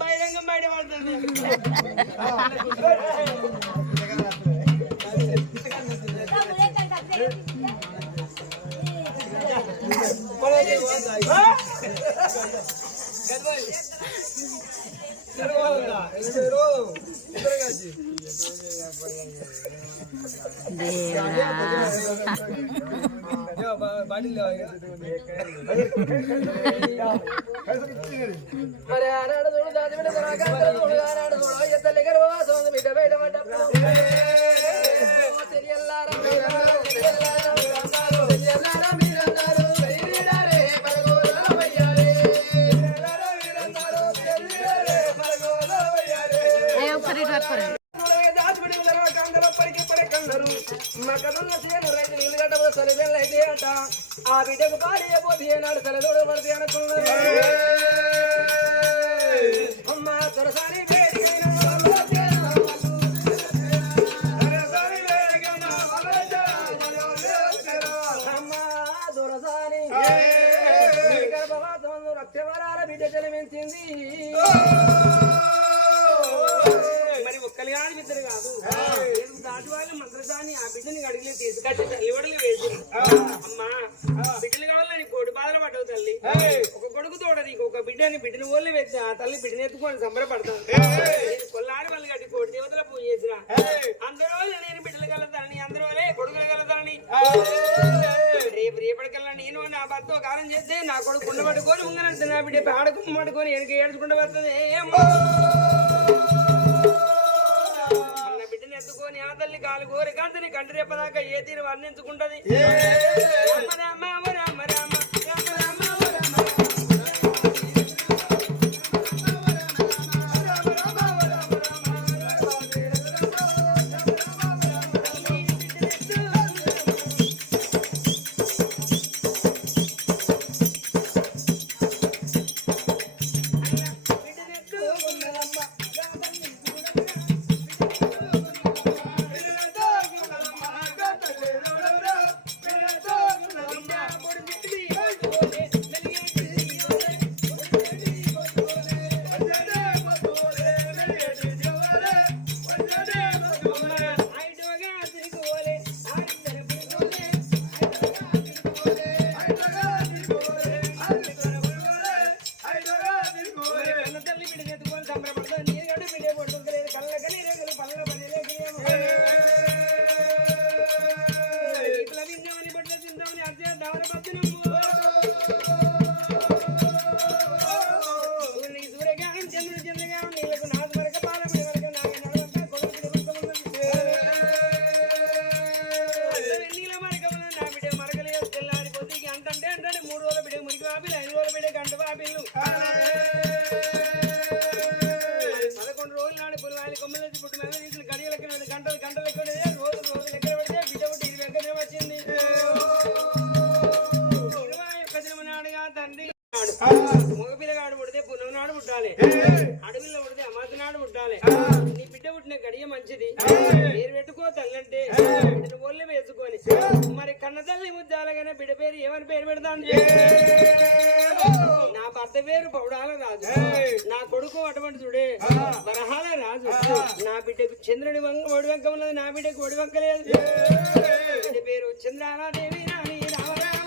బహిరంగం బయట పడుతుంది. మరి ఆనాడు చూడు దాని మీద ఆనాడు చూడు ఎత్తలి గర్వాసం బిడ్డ బయట ఆ బిడ్డకు పాడిపోతే నాడు తలదోడు పడితే అనుకున్నారు. అమ్మా తొరసారి అమ్మా దొరసారి గర్భవాసం రక్తవరాల బిడ్డ జన్మించింది. మరి ఒక్కరు కాదు ఇద్దరు కాదు దాటి వాళ్ళు మంత్రసాని ఆ బిడ్డని అడిగి తీసుకొచ్చి తల్లివడలు వేసి అమ్మా బిడ్డలు కావాలని కోటి బాధలు పడ్డవు తల్లి. ఒక కొడుకు తోడ నీకు ఒక బిడ్డని ఓళ్ళు వేసి ఆ తల్లి బిడ్డని ఎత్తుకొని సంబరపడతాను. కొల్లాడి వాళ్ళు కట్టి కోటి దేవతల పూజ చేసిన అందరూ నేను బిడ్డలు కలుగుతానని అందరూ కొడుకులు కలుగుతానని రేపటికల్లా నేను నా భర్త కాలం చేస్తే నా కొడుకు కుండ పట్టుకొని ఉంగనంటే నా బిడ్డ ఆడకుమ్మ పట్టుకొని వెనక ఏడుచుకుంటూ వస్తుంది. ఎత్తుకొని ఆ తల్లి కాలు కోరి కాంతని కంటి రేపదాకా ఏ తీరు వర్ణించుకుంటది. మగపిల్లగాడు పుడితే పున్ననాడు పుట్టాలి, అడవిలో పుడితే అమాస నాడు పుట్టాలి. నీ బిడ్డ పుట్టిన గడియ మంచిది, పేరు పెట్టుకో తల్లంటే బిడ్డను ఒళ్ళు వేసుకొని. మరి కన్న తల్లి ముద్దాలగానే బిడ్డ పేరు ఏమని పేరు పెడతాను? నా భర్త పేరు పౌడాల రాజు, నా కొడుకు అటువంటి చూడే వరహాల రాజు. నా బిడ్డకు చంద్రుని ఒడి వంక ఉన్నది, నా బిడ్డకు ఒడి వంక లేదు. బిడ్డ పేరు చంద్రాలాదేవి రాణి రామరామ.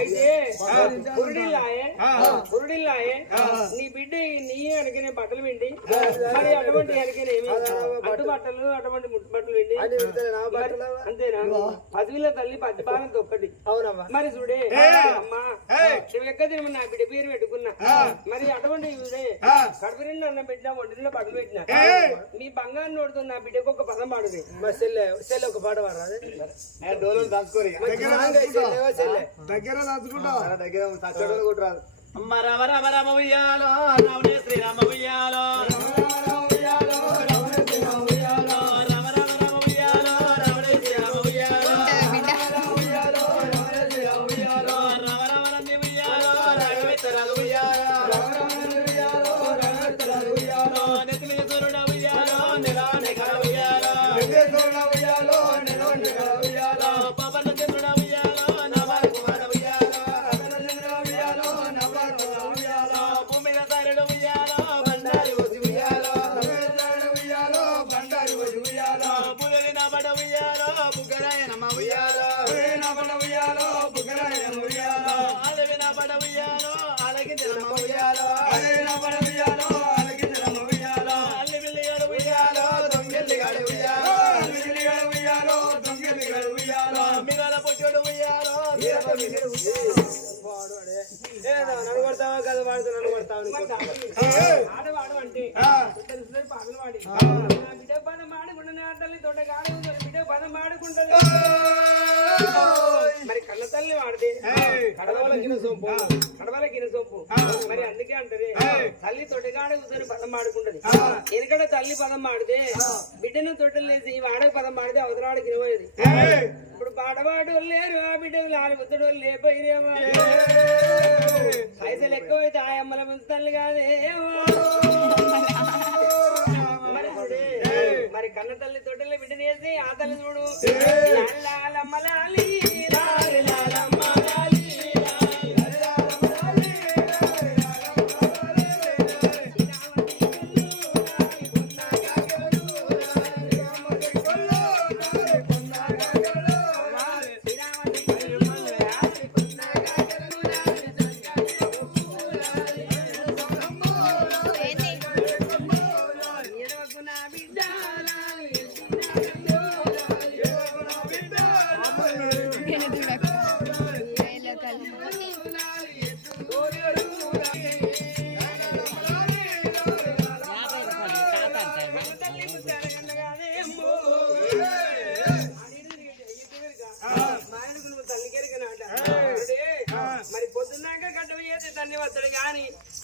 అయితే పురుడిల్లాయే నీ బిడ్డ నీ వెనకనే బట్టలు విండి మరి అటువంటి వెనకనేమి అటు బట్టలు అటువంటి ముట్టు బట్టలు విండి అంతేనా పదివేల తల్లి పద్యపాలనతో ఒక్కటి అవునమ్మా మరి చూడే అమ్మా లెక్క తినమని నా బిడ్డ పేరు పెట్టుకున్నా మరి అటువంటి కడుపు నిండా అన్నం పెట్టినా ఒంటి నిండా బట్టలు పెట్టినా మీ బంగారు నోడుతో నా బిడ్డకు ఒక పదం పాడుది సెల్ ఒక పాట పాడరాదు దగ్గర కొట్టరాదు అమ్మ రామ రామ రామ ఉయ్యాలో రావణే శ్రీరామ ఉయ్యాలో నడుగొడతావా కదా వాడుతూ నడుగొడతావు ఆడవాడు అంటే పాటలు పాడి బిడ్డ పదం ఆడుకుంటున్నా తల్లి తోట కాదు బిడ్డ పదం ఆడుకుంటుంది మరి కన్న తల్లి వాడితే కడవలకిన సొంపు మరి అందుకే అంటది తల్లి తొట్టగాడ కూర్చొని పదం ఆడుకుంటది ఎందుకంటే తల్లి పదం ఆడితే బిడ్డను తొట్టలు లేసి వాడకు పదం ఆడితే అవతలాడికి వినబోయేది ఇప్పుడు పాడవాడు లేరు ఆ బిడ్డలు లాలి బుద్ధుడు లేపోయినేమో పైసలు ఎక్కువైతే ఆ అమ్మల ముందు తల్లి కాదేమో మరి కన్న తల్లి తొట్టెల్లో బిడ్డను వేసి ఆ తల్లి చూడు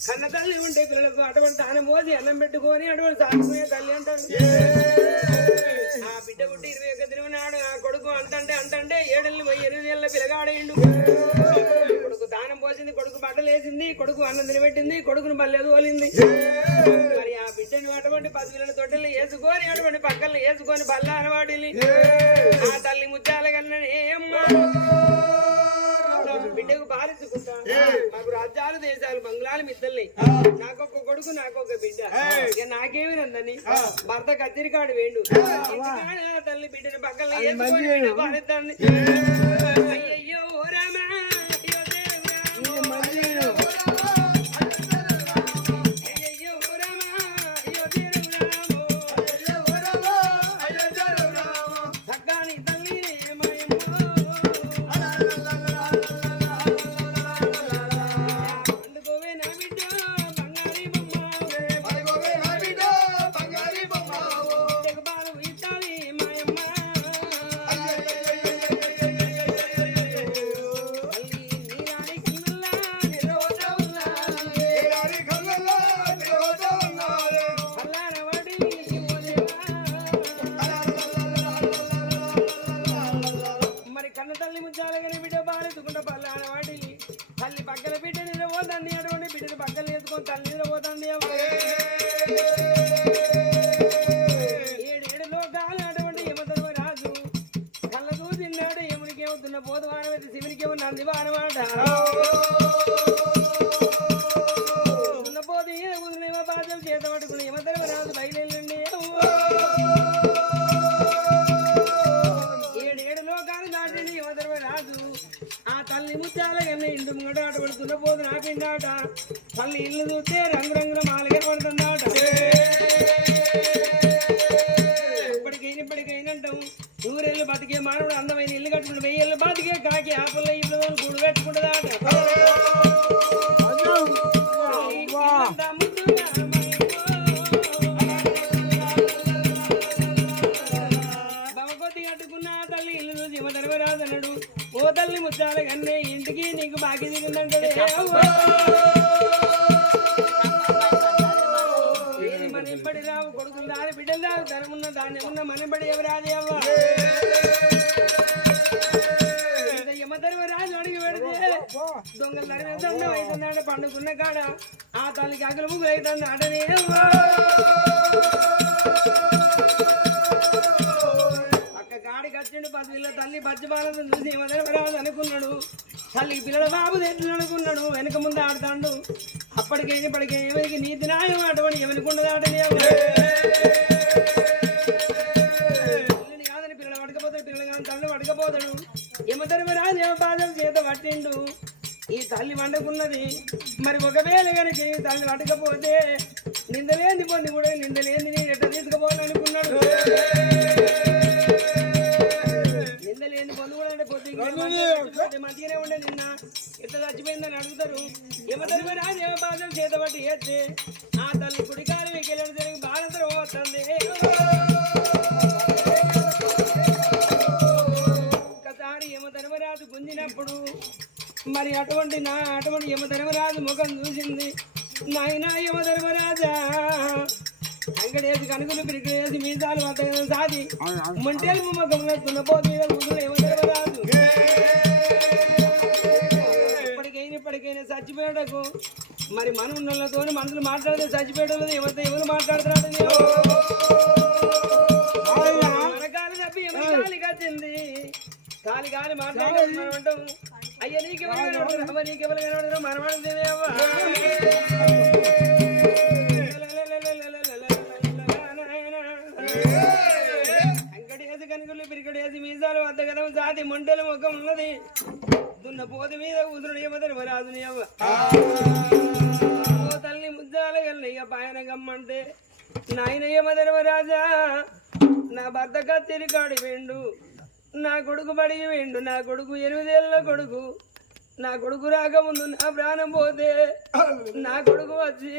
కన్న తల్లి ఉంటే పిల్లలకు అటువంటి తాను మోసి అన్నం పెట్టుకొని అటువంటి సాగుకునే తల్లి అంటాడు ఆ బిడ్డ పుట్టి 21 తిరుగునాడు ఆ కొడుకు అంటంటే 7 ఏళ్ళు 8 ఏళ్ళ పిల్లగాడేయండు కొడుకు దానం పోసింది కొడుకు బట్టలు వేసింది కొడుకు అన్నం తినబెట్టింది కొడుకును బల్లేదు ఓలింది మరి ఆ బిడ్డని అటువంటి 10 పిల్లల తొట్టెలు వేసుకొని అటువంటి పక్కలను వేసుకొని బల్ల అనవాడిల్లి ఆ తల్లి ముత్యాల కన్నా బిడ్డకు బాలించుకుంటా మాకు రాజ్యాలు దేశాలు బంగ్లాలు మిద్దల్ని నాకొక కొడుకు నాకొక బిడ్డ ఇక నాకేమి నందని భర్త కత్తిరికాడు వేండు తల్లి బిడ్డని పక్కన బాలిస్తాన్ని అయ్యయ్యో రామా తల్లి పక్కన బిడ్డ నిలబోతండి అటువంటి బిడ్డని పక్కన వేసుకొని తల్లి నిలబోతండి 7 లోకాలు అటువంటి యమధర్మరాజు కళ్ళకు తిన్నాడు యమునికేమో దున్నపోతు వాడబెట్టి శివునికేమో నంది వాడమాట దున్నపోతు బాధలు చేత పట్టుకుని యమధర్మరాజు బయలుదేరండి తల్లి ముత్యాల కన్నా ఇంటి ముంగట ఆట పడుతున్న పోదు నాటిండాట తల్లి ఇల్లు చూస్తే రంగురంగుల మాలగా పడుతుందాట ఇప్పటికైనంటాం ఊరెళ్ళు బతికే మానవుడు అందమైన ఇల్లు కట్టుకుని 1000 ఏళ్ళు బతికే కాకి ఆపల్ల ఇల్లు కూడు కట్టుకుంటుందాట బవకొద్ది కట్టుకున్న తల్లి ఇల్లు చూసి ధర్మరాజన్నాడు ఓ తల్లి ముచ్చాల కన్నే ఇంటికి నీకు బాకీ దిగిందంటాడు మనబడి రావు కొడుకులు దాని బిడ్డలు రావు ధనమున్న ధాన్యమున్న మనబడి ఎవరాది అవ్వ యమధర్మరాజు అడిగి పెడితే దొంగలు ధర్మేదండం అవుతున్నాడు పండుకున్న కాడ ఆ తల్లికి అగలు ముగ్గులు అవుతుంది ఆటనే అక్క కాడికి వచ్చిండు 10 ఏళ్ళ తల్లి పచ్చిపాలను చూసి యమధర్మరాజు అనుకున్నాడు తల్లికి పిల్లల బాబు తెట్లు అనుకున్నాడు వెనక ముందు ఆడుతాడు అప్పటికే ఎవరికి నీతి న్యాయం అటువంటి ఎవరికి ఉండదు ఆటని కాదని పిల్లలు పడకపోతాడు పిల్లలు కానీ తల్లి పడకపోతాడు యమధర్మరాజు యమపాదం చేత పట్టిండు ఈ తల్లి వండుకున్నది మరి ఒకవేళ కనుక ఈ తల్లి పడకపోతే నిందలేంది పొంది కూడా నిందలేంది నేను ఎట్లా తీసుకుపోవాలనుకున్నాడు నిందలేంది పొంది కూడా అంటే పొద్దు మంచిగానే ఉండే నిన్న ఎట్లా చచ్చిపోయిందని అడుగుతారు యమధర్మరాజు యమపాదం చేత పట్టి వేస్తే ఆ తల్లి కుడికాలు వెళ్ళడం జరిగి బాలంతరం వస్తుంది ఒకసారి యమధర్మరాజు గుంజినప్పుడు మరి అటువంటి యమధర్మరాజు ముఖం చూసింది నాయన యమధర్మరాజా అంగడేసి కనుకలు పిరికేసి మీసాలు వద్ద సాది మంటేలు ముఖం వేస్తున్న పోతు మీద కూతురు యమధర్మరాజు ఇప్పటికైనా చచ్చిపోయాడకు మరి మనున్నలతో మనుషులు మాట్లాడితే చచ్చిపోయాడు ఎవరు మాట్లాడుతున్నాడు మనకాలు తప్పి ఎవరి వచ్చింది కాలి మాట్లాడుతున్నాం అయ్య నీకెవరు కనబడరు మనవాడు అంకడేసి కనుకలు పిరికడేసి మీసాలు వద్ద కదా జాతి మంటల ముఖం ఉన్నది దున్న పోతి మీద కూతురు యమధర్మరాజుని తల్లి ముద్దాల గల్లయ్య పాయన గమ్మంటే నాయన యమధర్మరాజా నా భర్త కత్తిరి కాడి వేండు నా కొడుకు బడిగి వేండు నా కొడుకు 8 ఏళ్ళ కొడుకు నా కొడుకు రాకముందు నా ప్రాణం పోతే నా కొడుకు వచ్చి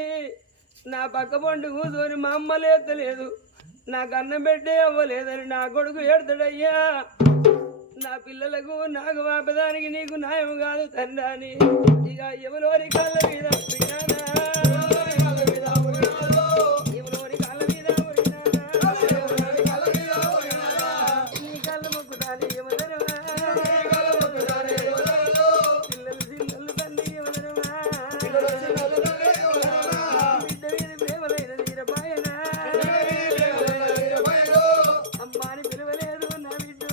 నా పక్క పండు కూర్చొని మా అమ్మ లేతలేదు నాకు అన్నం పెట్టే అవ్వలేదని నా కొడుకు ఏడతాడయ్యా నా పిల్లలకు నాకు వాపదానికి నీకు న్యాయం కాదు తండ్రి ఇక ఎవరోరి కాళ్ళ మీద ఎవరోరి కాళ్ళ మీద నీ కళ్ళ మొక్కుతాను ఎవరనవా పిల్లలు చిన్నలు తండ్రి ఎవరనవా బిడ్డ మీద ప్రేమలైన తీరపాయన అమ్మాని పిలవలేదు నా బిడ్డ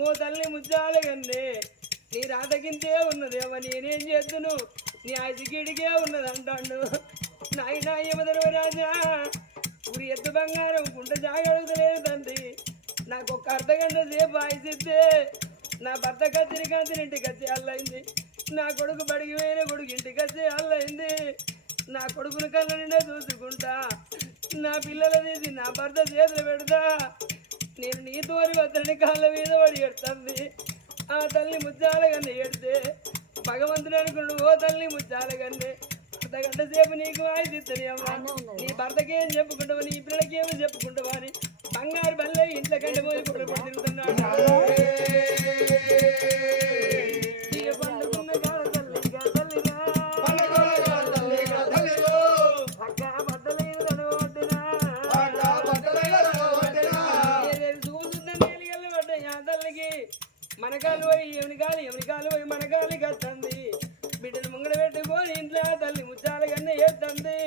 ఓ తల్లి ముచ్చాల కన్నే నీ రాతకింతే ఉన్నదేమో నేనేం చేద్దును నీ ఆశకిడికే ఉన్నది అంటాడు నాయన యమధర్మరాజా ఇప్పుడు ఎత్తు బంగారం గుంట జాగడుగుతలేదు తండ్రి నాకు ఒక అర్ధగంట సేపు ఆయుసిస్తే నా భర్త కత్తిరి ఇంటికి వచ్చి అల్లయింది నా కొడుకు బడికి వేరే కొడుకు ఇంటికి వచ్చి అల్లయింది నా కొడుకుని కళ్ళ నిండా చూసుకుంటా నా పిల్లల తీసి నా భర్త చేతులు పెడతా నేను నీతోరి వద్దరిని కాళ్ళ మీద పడి ఎడుతుంది ఆ తల్లి ముచ్చాల కన్నే ఎడితే భగవంతుడు అనుకున్నాడు ఓ తల్లి ముచ్చాల కన్నే అర్ధగంట సేపు నీకు ఆయుధిస్తుంది అమ్మా నీ భర్తకేం చెప్పుకుంటావు నీ పిల్లలకేమో చెప్పుకుంటావా అని బంగారు బల్లె ఇంట్లో కంటే పోయి కుట్ర తిరుగుతున్నాడు పండుకున్న కాడ తల్లిగా ఎవరి కాలు పోయి మన గాలి కత్తంది బిడ్డను ముంగడ పెట్టుకొని ఇంట్లో తల్లి ముచ్చాల కన్నా ఏత్తంది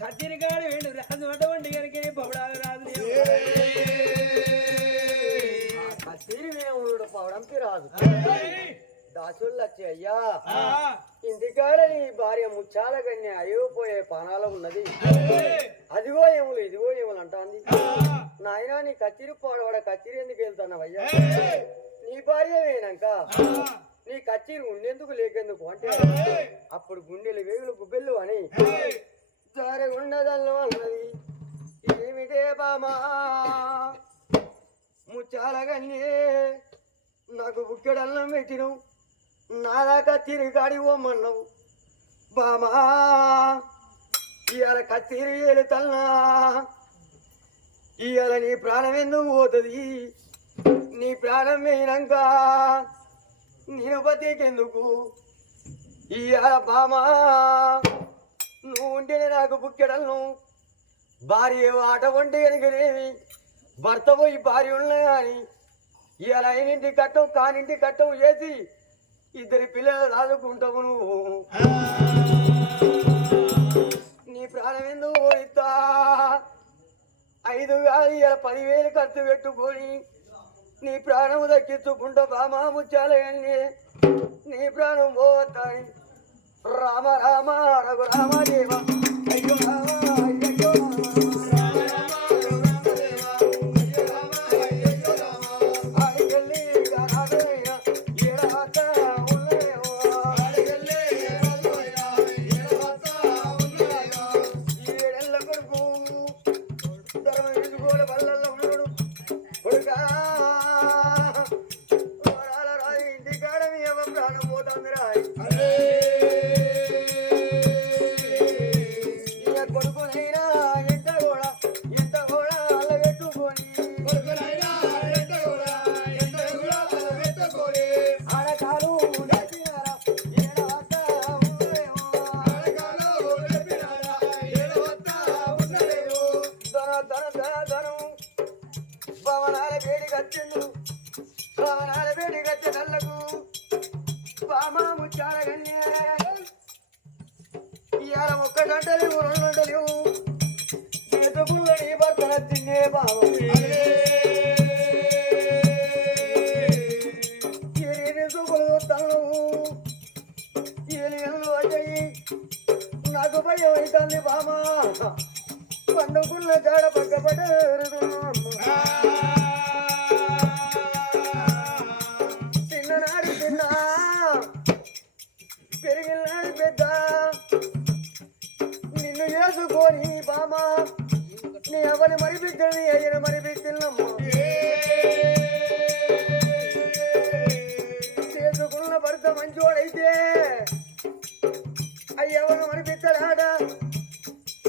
కత్తిరికాడు వేడు రాజు అటువంటి కనుక పవడాలు రాదు కత్తిరి వేముడు పవడంకి రాదు దాసుళ్ళు వచ్చి అయ్యా ఇంటికాడ నీ భార్య ముచ్చాల కన్య అయ్యోపోయే పానాల ఉన్నది అదిగో ఏములు ఇదిగో ఏములు అంటాంది నాయనా నీ కత్తిరి పాడవాడ కత్తిరి ఎందుకు వెళ్తున్నావయ్యా నీ భార్య వేయనాక నీ కత్తిరి ఉండేందుకు లేకెందుకు అంటే అప్పుడు గుండెలు వేగులు గుబ్బెళ్ళు అని జరగుండదల్లు అన్నది ఏమిటే బామా ముచ్చాల కన్యే నాకు బుక్కెడల్లం పెట్టిను నాదాకా తిరిగి కాడి పోమన్నావు బామా ఇవాళ కత్తిరి వెళుతల్నా ఇవాళ నీ ప్రాణం ఎందుకు పోతుంది నీ ప్రాణం వేయినాక నేను బతికెందుకు ఇవాళ బామా నువ్వు ఉంటేనే నాకు బుక్కెడలను భార్య ఆట వంటి కనుకనేమి భర్త పోయి భార్య ఉన్నా కానీ ఇవాళ అయినింటి కట్టం కానింటి కట్టం వేసి ఇద్దరి పిల్లలు దాదుకుంటావు నువ్వు నీ ప్రాణం ఎందుకు పోయిస్తా 5 కాదు ఇలా 10,000 ఖర్చు పెట్టుకొని నీ ప్రాణం దక్కించుకుంటా బామా ముచ్చాలన్నీ నీ ప్రాణం పోతాయి రామ రామ రఘు రామ దేవ అయ్యో రామ అయ్యో ఇవాళ 1 గంట లేవు 2 గంటలు లేవు ఎదుగుళ్ళ నీ భర్తన తిన్నే బాబు నాకు భయం అవుతుంది బామా పండుకున్న జాడ పక్కపడరు చిన్ననాడు చిన్న పెరిగినాడు పెద్ద నిన్ను చేసుకొని బామా నీ ఎవరి మరి బిడ్డని అయ్యన మరి బిడ్డలమ్మ చేసుకున్న భర్త మంచోడైతే అయ్యవను మరి బిడ్డలాడ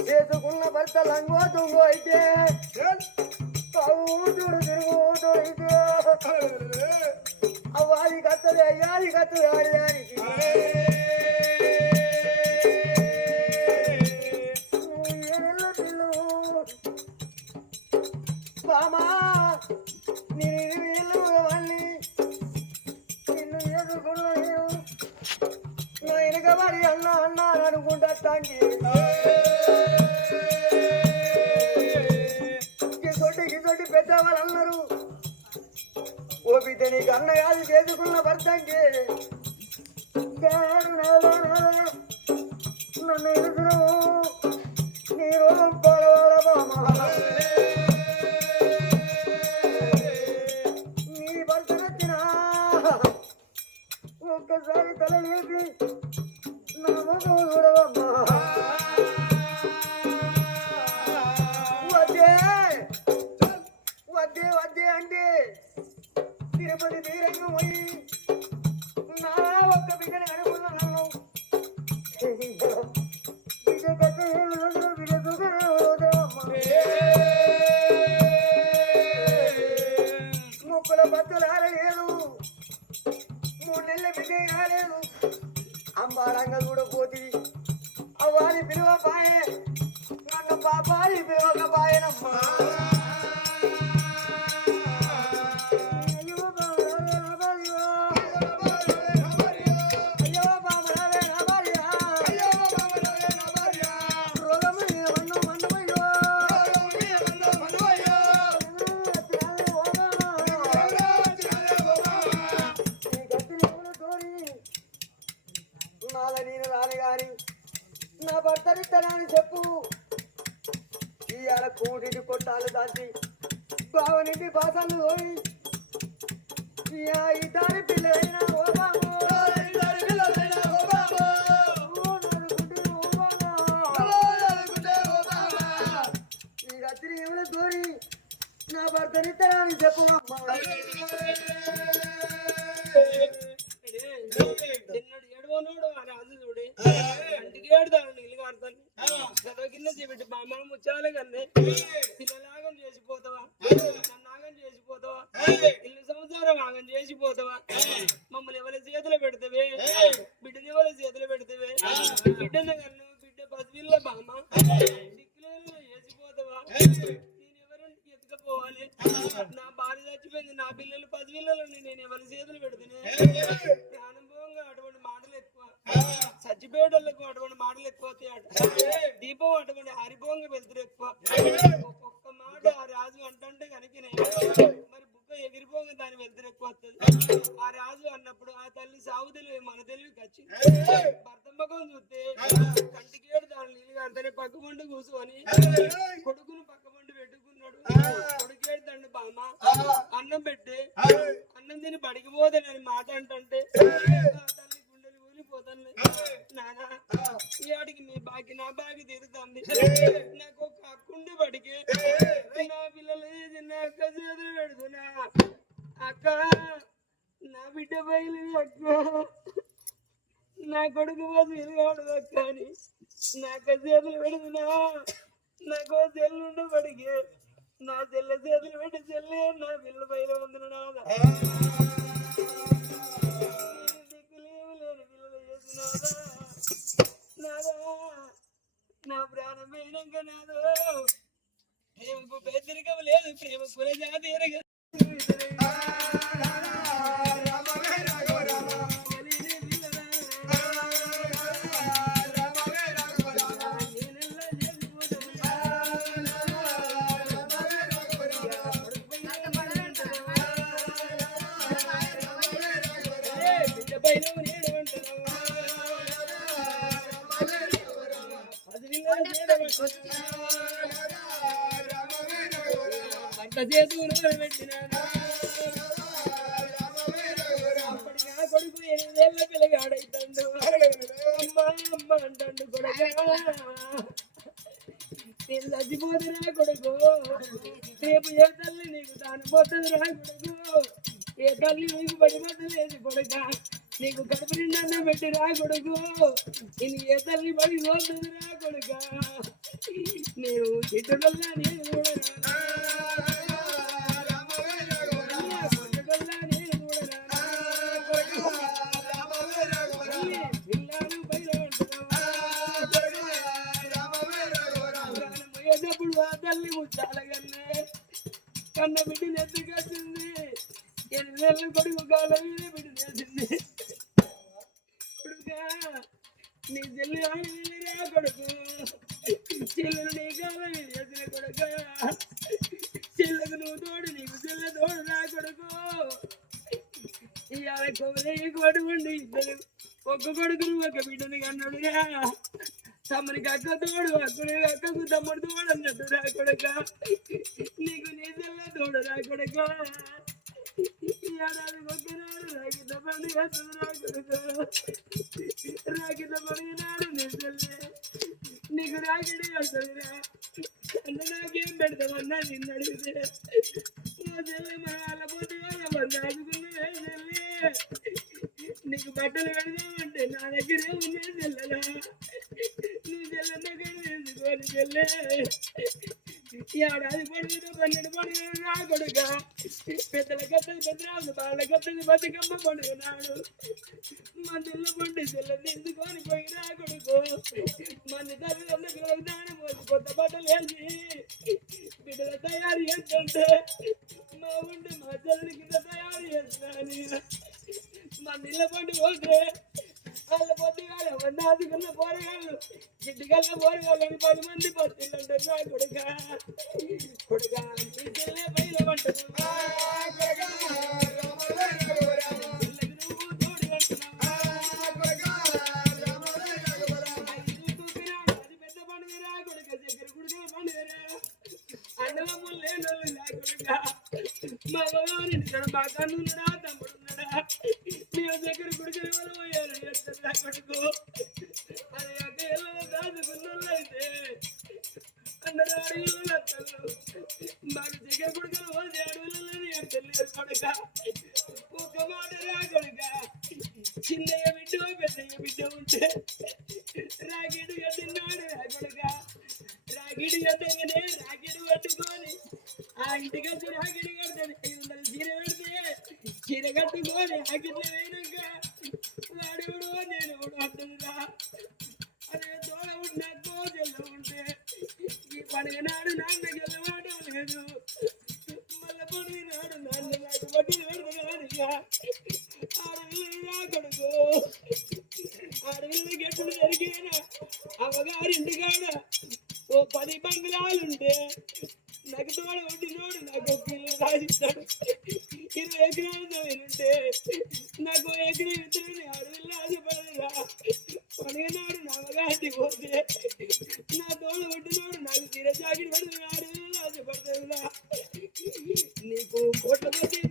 చేసుకున్న భర్త లంగో తుంగో అయితే ఊతుడు తిరుగుతూ అయితే అవ్వాలి కత్తది అయ్యాది కత్తది ఆడదానికి బామా నేను వీళ్ళు వాళ్ళని నిన్ను చేసుకున్నా నా వెనుకబడి అన్నా అనుకుంటా తండ్రి గిసొట్టి పెద్దవాళ్ళు అన్నారు ఓ బిడ్డ నీకు అన్న కాదు చేసుకున్న భర్తకి నన్ను ఎదురు నీ రోగం పడవాల బామా నీ భర్త నచ్చిన ఒక్కసారి తల లేపి నా ముఖం చూడవమ్మా వద్దే అంటే తిరుపతి తీరంగా పోయి నా ఒక్క బిడ్డని అనుకున్నా నన్ను ముక్కుల బద్దలు ఆడలేదు 3 నెలల బిడ్డ రాలేదు అంబారంగా కూడా పోతి అవ్వాలి పిలువ పాయే నన్ను పాపాలి పిలువక పాయనమ్మా భర్తనిత్తనాన్ని చెప్పు ఇవాళ కూటిని కొట్టాలు దాచి బావనింటి బాసాలు పోయి ఇద్దరి పిల్లలైనా ఓ బాబు ఈ రాత్రి ఎవరు తోడి నా భర్తనిత్తనాన్ని చెప్పు చిన్నడు ఏడవనోడు ఆ రాజు చూడే అంటికి ఏడుతాడు నీళ్ళు కారుతాను చదవ కింద చేపెట్టి బామ్మ ముచ్చాలే కన్నే పిల్లలాగం చేసిపోతావా నన్నాగం చేసిపోతావా ఇల్లు సంసారం ఆగం చేసిపోతావా మమ్మల్ని ఎవరి చేతిలో పెడతావే బిడ్డని ఎవరి చేతిలో పెడతావే బిడ్డను కన్ను బిడ్డ పసిపిల్ల బామ్మ దిక్కులేని చేసిపోతావా నేను ఎవరింటికి ఎత్తుకపోవాలి నా భార్య చచ్చిపోయింది నా పిల్లలు పసిపిల్లలని నేను ఎవరి చేతులు పెడుతున్నా ప్రాణంభవంగా అటువంటి మాటలు ఎక్కువ చచ్చిపోయేటోళ్ళకు అటువంటి మాటలు ఎక్కువ దీపం అటువంటి హరిభవంగా వెళ్తారు ఎక్కువ ఒక్కొక్క మాట ఆ రాజు అంటే కనుక మరి బుక్క ఎగిరిపోగా దాని వెళ్తారు ఎక్కువ వస్తుంది ఆ రాజు అన్నప్పుడు ఆ తల్లి సాగు తెలివి మన తెలివి ఖర్చు భర్త ముఖం చూస్తే కంటికి ఏడు దాని నీళ్ళు అంతనే పక్క పండు కూర్చొని కొడుకును పక్క పండు పెట్టుకున్నాడు కొడుకేడు తండ్రి బామ్మ అన్నం పెట్టి అన్నం తిని బడికి పోతానని మాట అంటే తల్లి గుండెలు ఊరిపోతాను నానా ఈ ఆడికి నీ బాకి నా బాకి తీరుతుంది నాకు ఒక అక్కుండి బడికి నా పిల్లలు చిన్న అక్క చేతులు పెడుతున్నా అక్క నా బిడ్డ బయలు అక్క నా కొడుకు బతులు అక్క అని నా అక్క చేతులు పెడుతున్నా నాకు చెల్లుండు బడికి నా చెల్లె చేతులు పెట్టి చెల్లె నా పిల్ల బయలు ఉందిన నాదా దిక్కులేవు లేని పిల్లలు చేసినాదా నాదా నా ప్రాణం పోయినాక నాదో ప్రేమకు పెద్దరికం లేదు ప్రేమ కుల జాతి ఎరగదు కొడుకు 8 ఏళ్ళ పిల్లగాడైతాడు అమ్మ అమ్మ అంటాడు కొడుక నేను చచ్చిపోతున్నా కొడుకు రేపు ఏ తల్లి నీకు దాని పోతుంది రా కొడుకు ఏ తల్లి నీకు పడిపోతలేదు కొడుక నీకు కడుపు నిండా పెట్టి రా కొడుకు నేను ఏ తల్లి పడి పోతుంది రా కొడుక నేను ఇటుకల్లా నేను కూడా తల్లి ముచ్చాలగన్నే కన్న బిడ్డని ఎత్తుకొచ్చింది 8 ఏళ్ళ కొడుకు కాల మీద బిడ్డ చేసింది కొడుక నీ చెల్లి ఆడరా కొడుకు చెల్లెలు నీ కాల మీద చేసిన కొడుక చెల్లెకు నువ్వు తోడు నీకు చెల్లె తోడు రా కొడుకు ఇవాళ కొడుకు అటువంటి ఇద్దరు ఒక్క కొడుకును ఒక బిడ్డని కన్నాడురా తమ్మునికి అక్క తోడు అక్కడి అక్కకు తమ్ముడు తోడు అన్నట్టు రా కొడుక నీకు నీ చెల్లె తోడు రా కొడుక ఏడాది ఒక్కనాడు రాకిత పండుగ రా కొడుక రాకిత పండుగనాడు నీ చెల్లె నీకు రాకిడి వస్తుందిరా అన్న నాకేం పెడతామన్నా నిన్ను అడిగితే మా చెల్లె మా వాళ్ళ పోతే దాచుకున్నదే చెల్లె నీకు బట్టలు పెడదామంటే నా దగ్గరే ఉన్నే చెల్లెలా నీ చెల్లె వేసుకొని చెల్లె ఏడాది పండుగ 12 పండుగ నా కొడుక పెద్దల గత్తది పెద్దరాజు వాళ్ళ గత్తది బతుకమ్మ పండుగ నాడు మందుల పండి చెల్లె తీసుకొని పోయి రా కొడుకు మంది తల్లిదండ్రులకు దానం పోసి కొత్త బట్టలు వేసి బిడ్డల తయారు చేస్తుంటే మా ఉండి మా చెల్లి కింద తయారు చేస్తున్నాను మందిల పండి పోతే వాళ్ళ పొద్దుగాల వందాదుకున్న పోరగాళ్ళు జిడ్డుగల్ల పోరగాళ్ళని 10 మంది పత్తిళ్ళంటే నా కొడుక కొడుక నీ చెల్లె బయలు వంటను నువ్వు తోడు వంటున్నావు ఇక్కడ బాగా ఉన్నాడా తమ్ముడు ఉన్నాడా మీ దగ్గర గుడికి ఎవరు పోయారు ఎట్లా కొడుకు అదే అక్కడ దాచుకున్న అయితే అందరూ అడవులు మాకు దగ్గర గుడికలు పోతే అడవులని తెలియదు కొడుక ఒక మాట రా కొడుక చిన్నయ్య బిడ్డ పెద్దయ్య బిడ్డ ఉంటే రాగిడిగా తిన్నాడు రా కొడుక రాగిడిగా తెగనే రాగిడి పట్టుకొని ఆ ఇంటికి వచ్చి రాగిడి కడతాడు 500 చీర పెడితే చీర కట్టుకొని ఆకిట్లో వేయనాక వాడు నేను అంటుందా అదే తోడ ఉన్న కోజల్లో ఉంటే ఈ పండుగ నాడు నాన్న గెలవాడు లేదు మళ్ళీ పండుగ నాడు నాన్న నాకు వడ్డీ పెడతాడు కొడుకు అడవిలో గెట్టులు జరిగిన అమ్మగారింటి కాడ ఓ 10 బంగ్లాలుంటే నాకు తోడ ఉండినోడు నాకు పిల్లలు రాసిస్తాడు 20 ఎకరాలు ఉంటే నాకు ఎకరం ఇద్దరు అడవిలో ఆశపడదురా పడినాడు నా అమ్మగారికి పోతే నా తోడ ఉండినోడు నాకు తీర జాకెట్ పడుతుంది అడవిలో ఆశపడదురా నీకు కోట్ల కొద్ది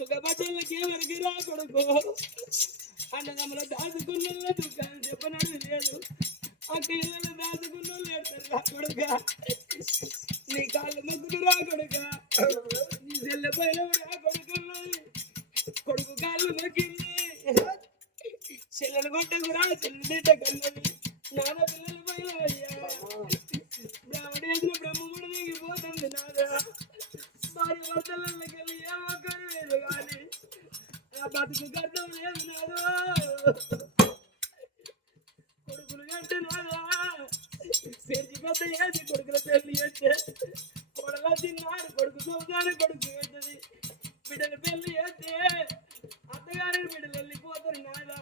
సుఖపచ్చలకి ఎవరికి రా కొడుకు అన్నదమ్ముల దాచుకున్న దుఃఖాన్ని చెప్పనడు లేదు అక్క ఇళ్ళలో దాచుకున్న రా కొడుక నీ కాళ్ళు మొక్కుడు రా కొడుక నీ చెల్లెపోయిన రా కొడుకు కొడుకు కాళ్ళు మొక్కింది చెల్లెలు కొట్టకు రా చెల్లి బిడ్డ కన్నది నాన్న పిల్లలు పోయినయ్యా బ్రాహ్మణేశ్వర బ్రహ్మముడు దిగిపోతుంది నాదా భార్య భర్తలకి వెళ్ళి ఏ ఒక్కరు లేదు కానీ ఆ బతుకు గడ్డం లేదు నాదో కొడుకులు కంటే నాదా పెరిగి పెద్ద ఏది కొడుకుల పెళ్లి చేస్తే కొడల తిన్నాడు కొడుకు చూస్తాడు కొడుకు వెళ్తుంది బిడ్డల పెళ్లి చేస్తే అత్తగారిని బిడ్డలు వెళ్ళిపోతారు నాదా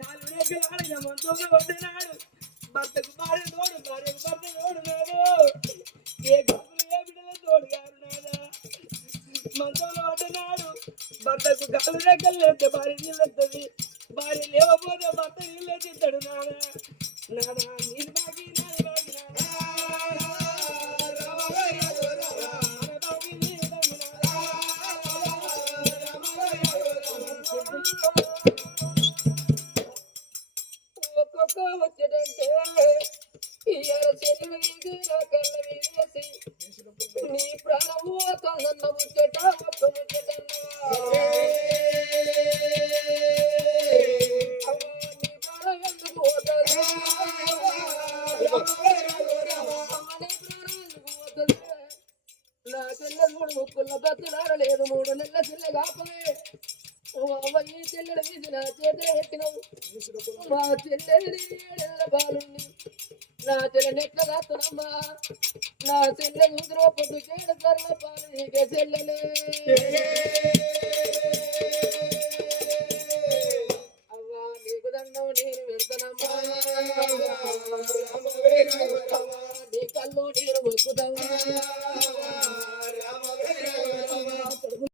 కాలు రేఖలు ఆడిన మంచంలో కొట్టినాడు భర్తకు భార్య తోడు భార్యకు భర్త తోడు నాడు ఏ కొడుకులు ఏ బిడ్డల తోడు గారు నాదా మంచంలో పడ్డనాడు భర్తకు కాలు రేఖలు లేస్తే భార్య నీళ్ళెత్తది భార్య లేవపోతే భర్త నీళ్ళెత్తిస్తాడు నాదా నాదా నీది బాకి నాది బాకి ఒక్కొక్క వచ్చేటంటే ఇయ్యాల చెల్లి వీధి నా కళ్ళ వీధేసి నీ ప్రాణము తొందన్న ముచ్చట ఒక్క ముచ్చటన్నా నీ ప్రాణం ఎందుకు పోతుంది నా చెల్లె 3 ముక్కుల బతులారలేదు 3 నెలల చెల్లె కాపలే ఈ చెల్లెడు వీధి నా చేతిలో పెట్టినవు మా చెల్లెడి 7 బాలుండి నా చెల్లెని ఎట్లా కాస్తున్నమ్మా నా చెల్లె కూతురు పొద్దు చేడు కర్ల పాలు నీకే చెల్లెలే అవ్వా నీకు దండం నేను పెడతానమ్మా నీ కళ్ళు నేను మొక్కుతావా